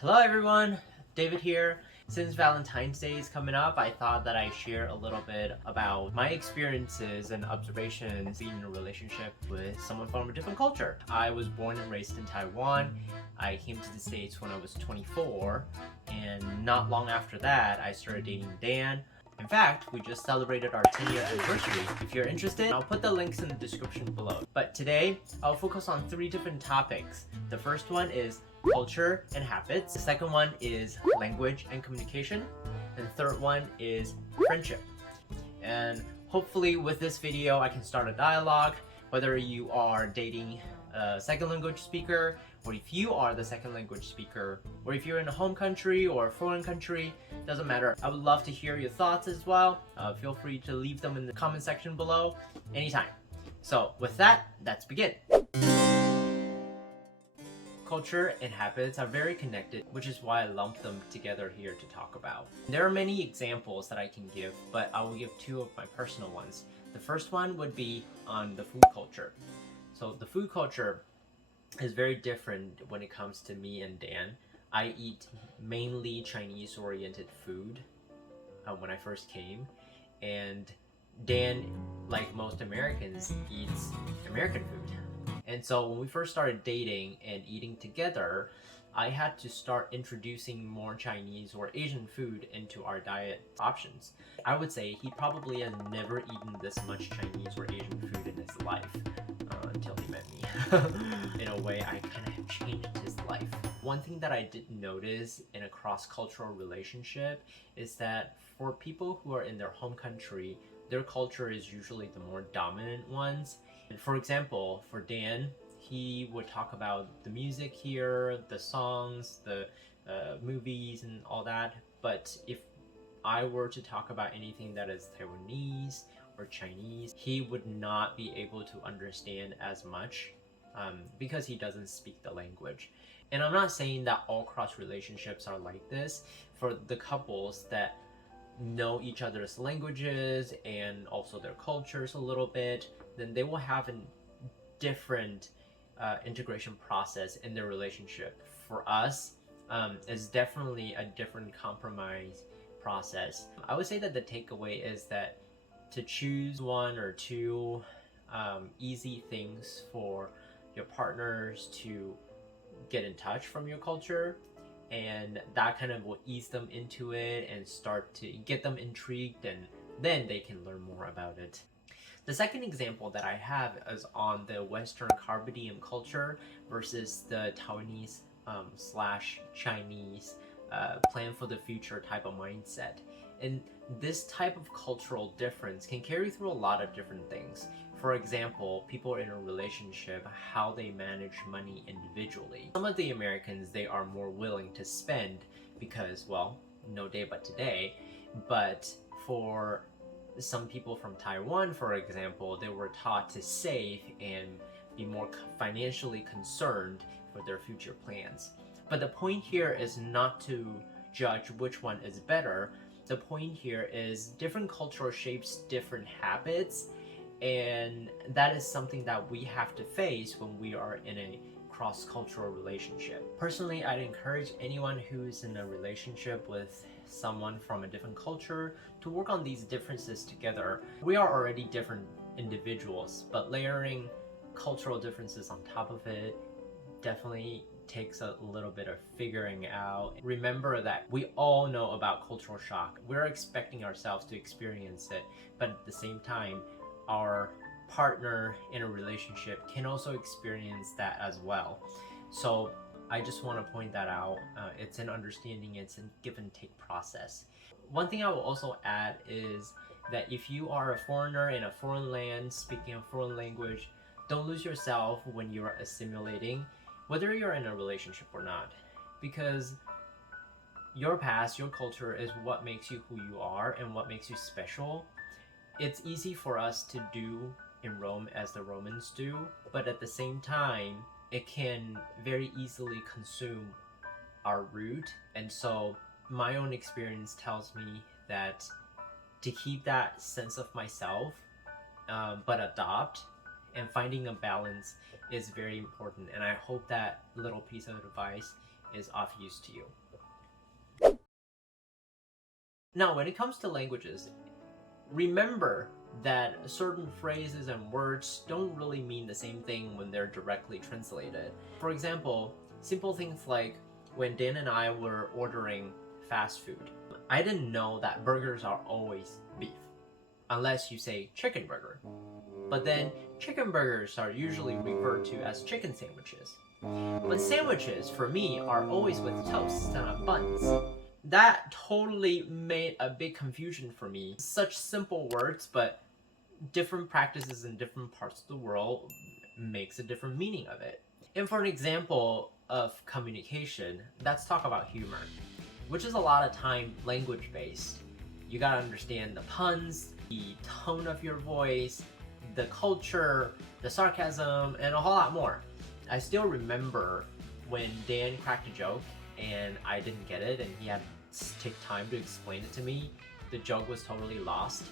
Hello everyone, David here. Since Valentine's Day is coming up, I thought that I'd share a little bit about my experiences and observations being in a relationship with someone from a different culture. I was born and raised in Taiwan. I came to the States when I was 24, and not long after that, I started dating Dan. In fact, we just celebrated our 10-year anniversary. If you're interested, I'll put the links in the description below. But today, I'll focus on 3 different topics. The first one is culture and habits. The second one is language and communication. And the third one is friendship. And hopefully with this video, I can start a dialogue, whether you are dating a second language speaker, or if you are the second language speaker, or if you're in a home country or a foreign country, doesn't matter. I would love to hear your thoughts as well. Feel free to leave them in the comment section below anytime. So with that, let's begin. Culture and habits are very connected, which is why I lumped them together here to talk about. There are many examples that I can give, but I will give 2 of my personal ones. The first one would be on the food culture. So the food culture is very different when it comes to me and Dan. I eat mainly Chinese-oriented food when I first came, and Dan, like most Americans, eats American food. And so when we first started dating and eating together, I had to start introducing more Chinese or Asian food into our diet options. I would say he probably has never eaten this much Chinese or Asian food in his life until he met me. In a way, I kind of have changed his life. One thing that I did notice in a cross-cultural relationship is that for people who are in their home country, their culture is usually the more dominant ones. And for example, for Dan, he would talk about the music here, the songs, the movies and all that. But if I were to talk about anything that is Taiwanese or Chinese, he would not be able to understand as much because he doesn't speak the language. And I'm not saying that all cross relationships are like this. For the couples that know each other's languages and also their cultures a little bit, then they will have a different integration process in their relationship. For us, it's definitely a different compromise process. I would say that the takeaway is that to choose 1 or 2 easy things for your partners to get in touch from your culture, and that kind of will ease them into it and start to get them intrigued, and then they can learn more about it. The second example that I have is on the Western carpe diem culture versus the Taiwanese slash Chinese plan for the future type of mindset. And this type of cultural difference can carry through a lot of different things. For example, people in a relationship, how they manage money individually. Some of the Americans, they are more willing to spend because, well, no day but today. But for some people from Taiwan, for example, they were taught to save and be more financially concerned for their future plans. But the point here is not to judge which one is better. The point here is different cultural shapes different habits, and that is something that we have to face when we are in a cross-cultural relationship. Personally, I'd encourage anyone who's in a relationship with someone from a different culture to work on these differences together. We are already different individuals, but layering cultural differences on top of it definitely takes a little bit of figuring out. Remember that we all know about cultural shock. We're expecting ourselves to experience it, but at the same time, our partner in a relationship can also experience that as well. So I just want to point that out. It's an understanding, it's a give and take process. One thing I will also add is that if you are a foreigner in a foreign land speaking a foreign language, don't lose yourself when you are assimilating, whether you're in a relationship or not, because your past, your culture is what makes you who you are and what makes you special. It's easy for us to do in Rome as the Romans do, but at the same time, it can very easily consume our root. And so my own experience tells me that to keep that sense of myself, but adopt and finding a balance is very important. And I hope that little piece of advice is of use to you. Now, when it comes to languages, remember that certain phrases and words don't really mean the same thing when they're directly translated. For example, simple things like when Dan and I were ordering fast food, I didn't know that burgers are always beef, unless you say chicken burger. But then chicken burgers are usually referred to as chicken sandwiches. But sandwiches, for me, are always with toasts and not buns. That totally made a big confusion for me. Such simple words, but different practices in different parts of the world makes a different meaning of it. And for an example of communication, let's talk about humor, which is a lot of time language based. You gotta understand the puns, the tone of your voice, the culture, the sarcasm, and a whole lot more. I still remember when Dan cracked a joke and I didn't get it and he had to take time to explain it to me. The joke was totally lost,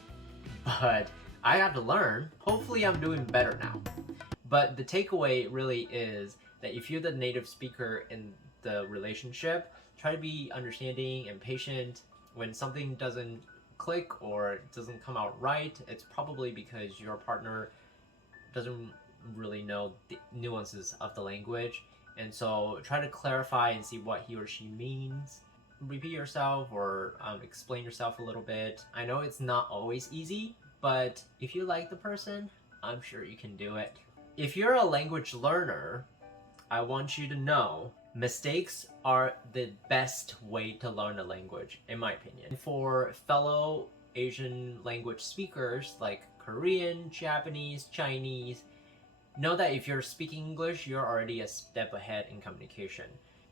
but I got to learn. Hopefully I'm doing better now. But the takeaway really is that if you're the native speaker in the relationship, try to be understanding and patient. When something doesn't click or doesn't come out right, it's probably because your partner doesn't really know the nuances of the language. And so try to clarify and see what he or she means. Repeat yourself or explain yourself a little bit. I know it's not always easy, but if you like the person, I'm sure you can do it. If you're a language learner, I want you to know mistakes are the best way to learn a language, in my opinion. For fellow Asian language speakers like Korean, Japanese, Chinese, know that if you're speaking English, you're already a step ahead in communication.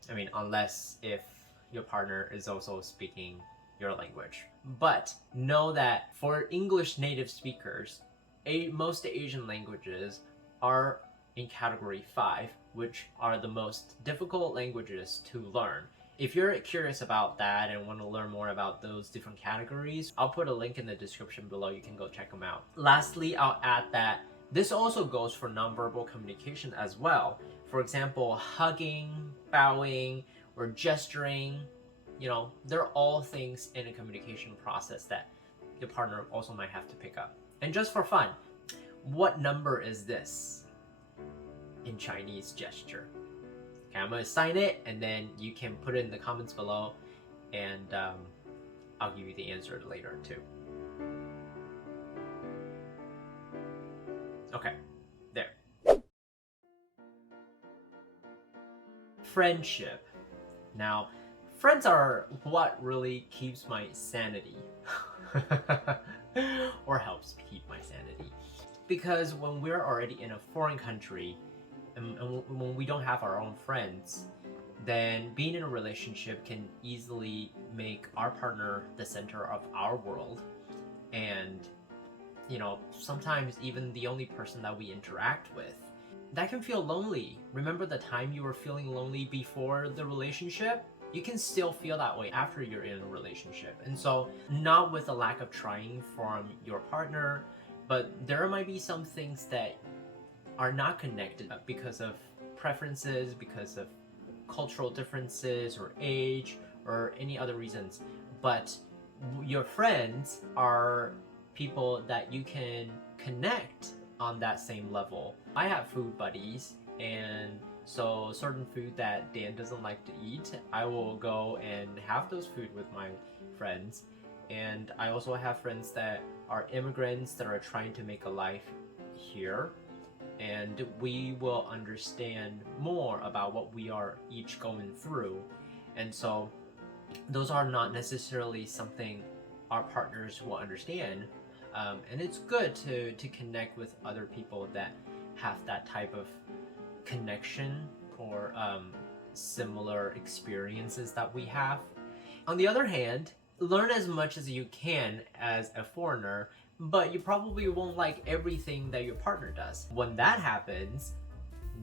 I mean, unless if your partner is also speaking your language. But know that for English native speakers, most Asian languages are in category 5, which are the most difficult languages to learn. If you're curious about that and want to learn more about those different categories, I'll put a link in the description below. You can go check them out. Lastly, I'll add that this also goes for nonverbal communication as well. For example, hugging, bowing, or gesturing, they're all things in a communication process that your partner also might have to pick up. And just for fun, what number is this in Chinese gesture? Okay, I'm gonna assign it and then you can put it in the comments below and I'll give you the answer later too. Okay, there. Friendship. Now, friends are what really keeps my sanity. Or helps keep my sanity. Because when we're already in a foreign country, and when we don't have our own friends, then being in a relationship can easily make our partner the center of our world. And sometimes even the only person that we interact with. That can feel lonely. Remember the time you were feeling lonely before the relationship? You can still feel that way after you're in a relationship. And so, not with a lack of trying from your partner, but there might be some things that are not connected because of preferences, because of cultural differences or age or any other reasons. But your friends are people that you can connect on that same level. I have food buddies, and so certain food that Dan doesn't like to eat, I will go and have those food with my friends. And I also have friends that are immigrants that are trying to make a life here, and we will understand more about what we are each going through. And so those are not necessarily something our partners will understand. And it's good to connect with other people that have that type of connection or similar experiences that we have. On the other hand, learn as much as you can as a foreigner, but you probably won't like everything that your partner does. When that happens,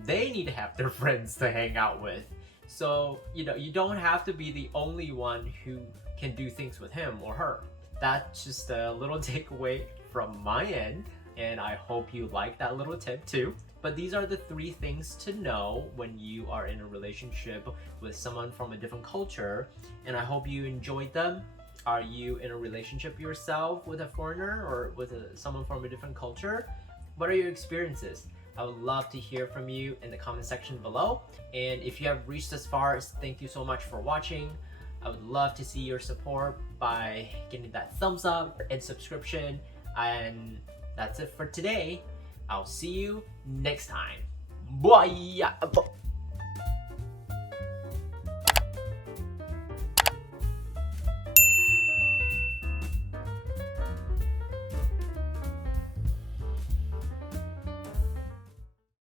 they need to have their friends to hang out with. So, you don't have to be the only one who can do things with him or her. That's just a little takeaway from my end, and I hope you like that little tip too. But these are the 3 things to know when you are in a relationship with someone from a different culture, and I hope you enjoyed them. Are you in a relationship yourself with a foreigner or with someone from a different culture? What are your experiences? I would love to hear from you in the comment section below. And if you have reached this far, thank you so much for watching. I would love to see your support by getting that thumbs up and subscription. And that's it for today. I'll see you next time. Bye!